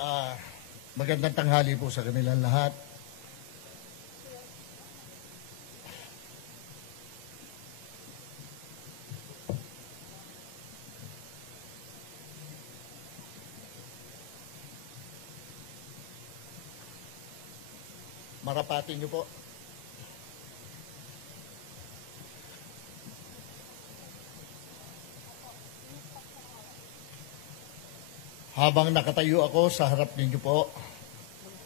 Ah, Magandang tanghali po sa kanilang lahat. Marapati niyo po. Habang nakatayo ako sa harap ninyo po,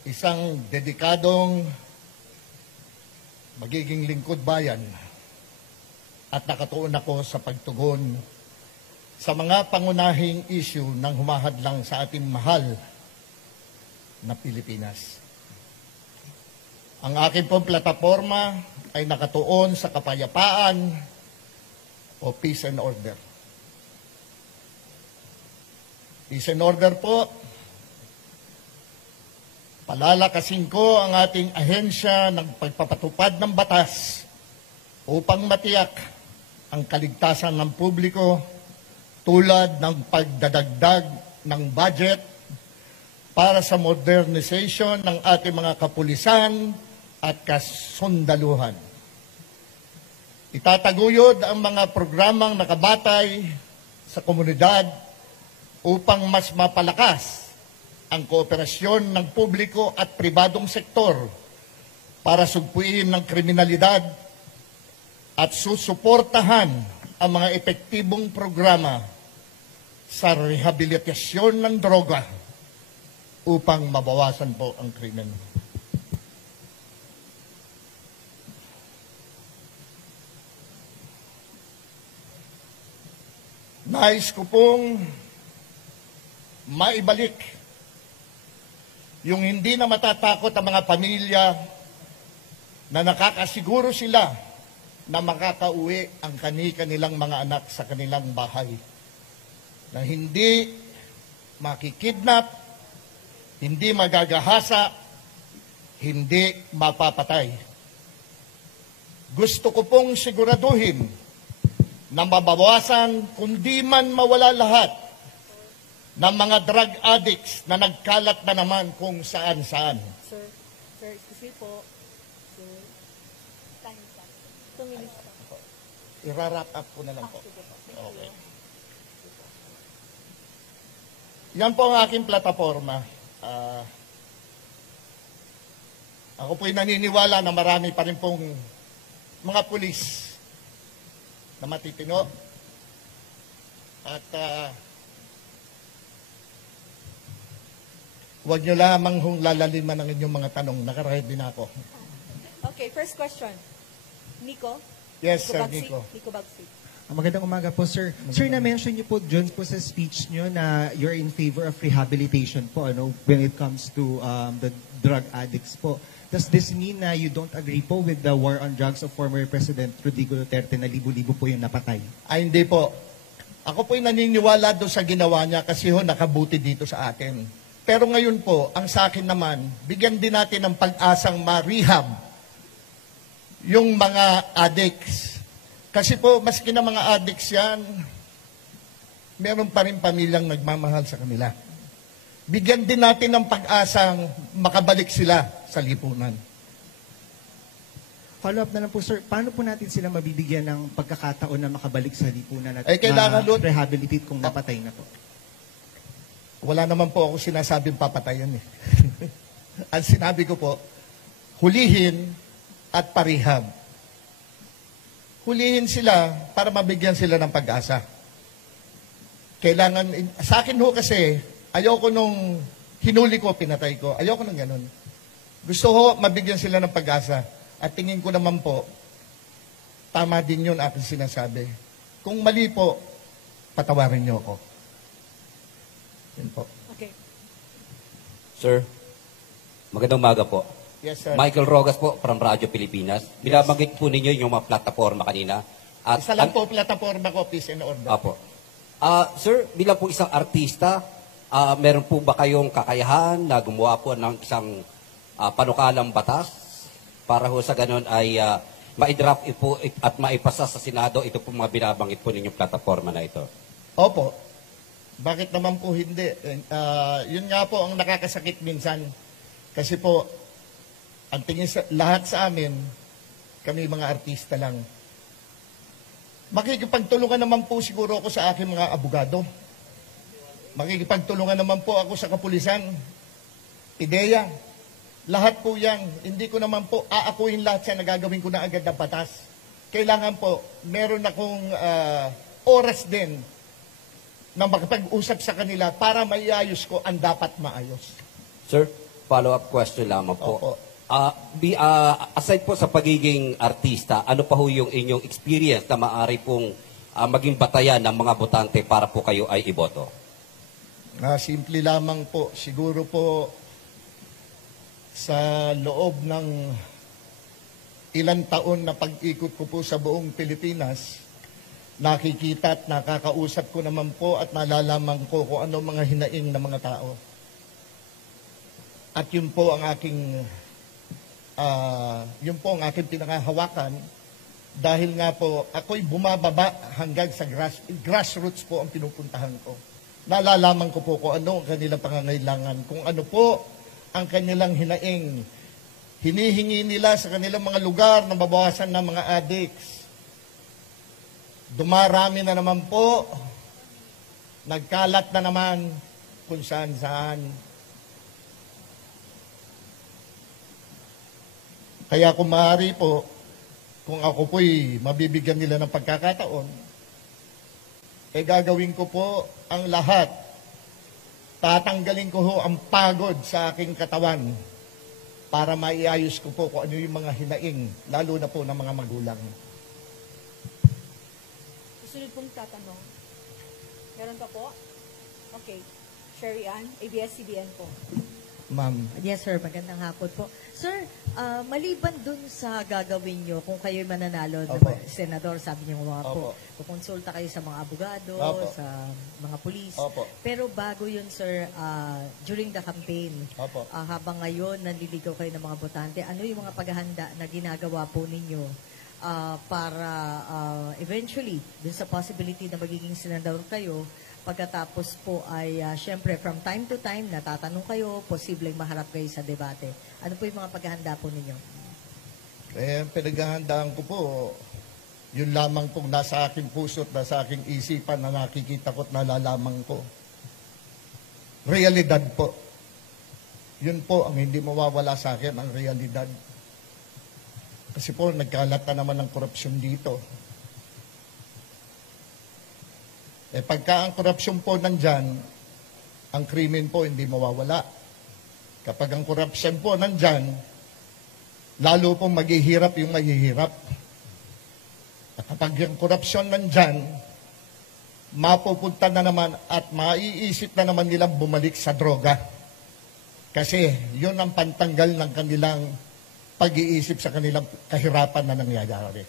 isang dedikadong magiging lingkod bayan at nakatuon ako sa pagtugon sa mga pangunahing issue ng humahadlang sa ating mahal na Pilipinas. Ang aking pong plataforma ay nakatuon sa kapayapaan o peace and order. Peace and order po, palalakasin ko ang ating ahensya ng pagpapatupad ng batas upang matiyak ang kaligtasan ng publiko tulad ng pagdadagdag ng budget para sa modernization ng ating mga kapulisan at kasundaluhan. Itataguyod ang mga programang nakabatay sa komunidad upang mas mapalakas ang kooperasyon ng publiko at pribadong sektor para sugpuin ng kriminalidad at susuportahan ang mga epektibong programa sa rehabilitasyon ng droga upang mabawasan po ang krimen. Nais ko pong maibalik yung hindi na matatakot ang mga pamilya na nakakasiguro sila na makakauwi ang kanilang mga anak sa kanilang bahay. Na hindi makikidnap, hindi magagahasa, hindi mapapatay. Gusto ko pong siguraduhin na mabawasan kundi man mawala lahat ng mga drug addicts na nagkalat na naman kung saan-saan. Sir, excuse me po. Sir, time stop. 2 minutes po. I-wrap up ko na lang po. Sige po. Okay. Yan po ang aking plataforma. Ako po'y naniniwala na marami pa rin pong mga pulis na matitino. At huwag nyo lamang hong lalaliman ang inyong mga tanong. Nakaready na ako. Okay, first question. Nico? Yes, Sir Bagsik? Nico. Nico Bagsik. Magandang umaga po, sir. Sir, na-mention niyo po dyan po sa speech niyo na you're in favor of rehabilitation po, when it comes to the drug addicts po. Does this mean na you don't agree po with the war on drugs of former President Rodrigo Duterte na libo-libo po yung napatay? Ay, hindi po. Ako po'y naniniwala doon sa ginawa niya kasi nakabuti dito sa atin. Pero ngayon po, ang sa akin naman, bigyan din natin ng pag-asang ma-rehab yung mga addicts. Kasi po, maski na mga addicts yan, meron pa rin pamilyang nagmamahal sa kanila. Bigyan din natin ng pag-asang makabalik sila sa lipunan. Follow-up na lang po, sir. Paano po natin sila mabibigyan ng pagkakataon na makabalik sa lipunan at kailangan rehabilitate kung napatay na po? Wala naman po ako sinasabing papatayan eh. Ang sinabi ko po, hulihin at parihab. Hulihin sila para mabigyan sila ng pag-asa. Kailangan, sa akin ho kasi, ayoko nung hinuli ko, pinatay ko. Ayoko nung ganun. Gusto ho, mabigyan sila ng pag-asa. At tingin ko naman po, tama din yun aking sinasabi. Kung mali po, patawarin niyo ako. Yun po. Okay. Sir, magandang umaga po. Yes, sir. Michael Rogas po from Radyo Pilipinas. Binabanggit po ninyo yung mga plataforma kanina. At, Isa lang po plataforma ko, Peace and Order. Apo. Sir, bilang po isang artista, meron po ba kayong kakayahan na gumawa po ng isang panukalang batas para ho sa ganun ay ma-draft po at maipasa sa Senado ito po mga binabanggit po ninyong plataforma na ito? Opo. Bakit naman po hindi? Yun nga po ang nakakasakit minsan. Kasi po, ang tingin sa lahat sa amin, kami mga artista lang. Makikipagtulungan naman po siguro ako sa aking mga abogado. Makikipagtulungan naman po ako sa kapulisan, PIDEA. Lahat po yan. Hindi ko naman po aakuin lahat siya na gagawin ko na agad na batas. Kailangan po, meron akong oras din na makapag-usap sa kanila para maiayos ko ang dapat maayos. Sir, follow-up question lamang po. Opo. Aside po sa pagiging artista, ano pa ho yung inyong experience na maaari pong maging batayan ng mga botante para po kayo ay iboto? Simple lamang po. Siguro po sa loob ng ilang taon na pag-ikot ko po sa buong Pilipinas, nakikita at nakakausap ko naman po at nalalaman ko kung ano mga hinaing ng mga tao. At yun po ang aking pinakahawakan dahil nga po ako'y bumababa hanggang sa grassroots po ang pinupuntahan ko. Nalalaman ko po kung ano ang kanilang pangangailangan, kung ano po ang kanilang hinaing. Hinihingi nila sa kanilang mga lugar na mabawasan ng mga addicts. Dumarami na naman po, nagkalat na naman kung saan-saan. Kaya kung maaari po, kung ako po'y mabibigyan nila ng pagkakataon, gagawin ko po ang lahat. Tatanggalin ko ho ang pagod sa aking katawan para maiayos ko po kung ano yung mga hinaing, lalo na po ng mga magulang. Susunod pong tatanong. Meron ka po? Okay. Sherry Ann, ABS-CBN po. Ma'am. Yes, sir. Magandang hapon po. Sir, maliban dun sa gagawin nyo, kung kayo'y mananalo Opo. na senador, sabi niyo mga po, Opo. kukonsulta kayo sa mga abogado, Opo. sa mga pulis. Opo. Pero bago yun, sir, during the campaign, Opo. habang ngayon nanliligaw kayo ng mga botante, ano yung mga paghahanda na ginagawa po ninyo para eventually, dun sa possibility na magiging senador kayo, pagkatapos po ay, syempre, from time to time, natatanong kayo, posibleng maharap kayo sa debate. Ano po yung mga paghahanda po ninyo? Pinaghahandaan ko po, yun lamang pong nasa aking puso at nasa aking isipan na nakikita ko at nalalaman ko. Realidad po. Yun po ang hindi mawawala sa akin, ang realidad. Kasi po, nagkalat na naman ng korupsyon dito. Pagka ang korupsyon po nandyan, ang krimen po hindi mawawala. Kapag ang korupsyon po nandyan, lalo pong maghihirap yung mahihirap. At kapag ang korupsyon nandyan, mapupunta na naman at maiisip na naman nilang bumalik sa droga. Kasi yun ang pantanggal ng kanilang pag-iisip sa kanilang kahirapan na nangyayari.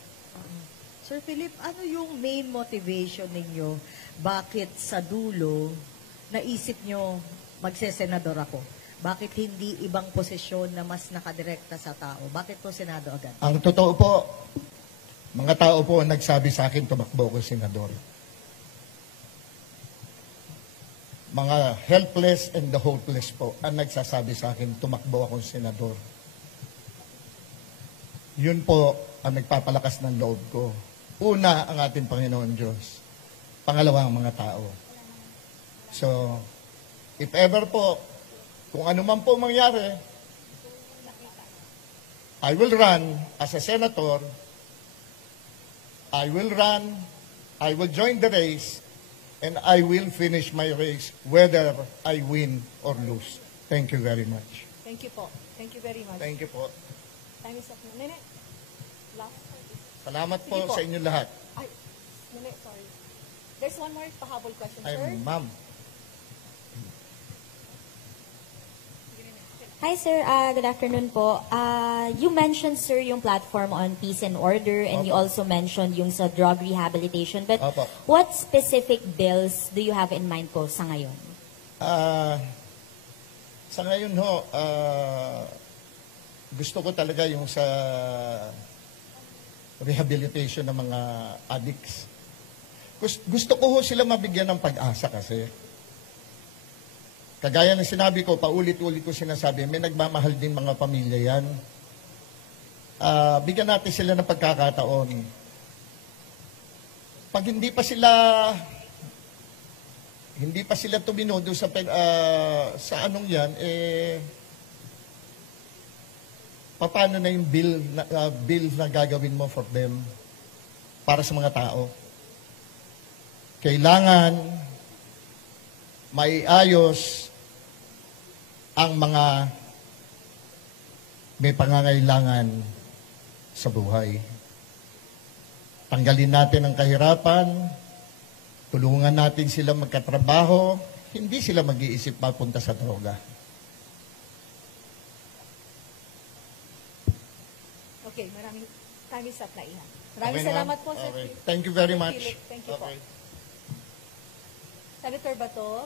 Sir Philip, ano yung main motivation ninyo? Bakit sa dulo, naisip nyo magsesenador ako? Bakit hindi ibang posisyon na mas nakadirekta sa tao? Bakit po Senado agad? Ang totoo po, mga tao po ang nagsabi sa akin tumakbo ko senador. Mga helpless and the hopeless po ang nagsasabi sa akin tumakbo akong senador. Yun po ang nagpapalakas ng loob ko. Una, ang ating Panginoon Diyos. Pangalawa, ang mga tao. So, if ever po, kung ano man po mangyari, I will run as a senator. I will run, I will join the race, and I will finish my race whether I win or lose. Thank you very much. Thank you po. Thank you very much. Thank you po. Time is up na. Nene, last one. Salamat po Sige po. sa inyo lahat. Ay, Nene, sorry. There's one more pahabol question, Ay, sir. ma'am. Hi sir, good afternoon po. You mentioned sir yung platform on peace and order and you Opo. also mentioned yung sa drug rehabilitation. But Opo. what specific bills do you have in mind po sa ngayon? Sa ngayon ho, gusto ko talaga yung sa rehabilitation ng mga addicts. Gusto ko ho sila mabigyan ng pag-asa kasi Kagaya ng sinabi ko, paulit-ulit ko sinasabi, may nagmamahal din mga pamilya yan. Bigyan natin sila ng pagkakataon. Pag hindi pa sila tumino doon sa anong yan, paano na yung bill na gagawin mo for them para sa mga tao? Kailangan maiayos ang mga may pangangailangan sa buhay. Tanggalin natin ang kahirapan, tulungan natin sila magkatrabaho, hindi sila mag-iisip papunta sa droga. Okay, maraming time is up na Ihan. Maraming Okay na? salamat po, Sir. Okay. Thank you very much. Thank you po. Okay. Senator Bato,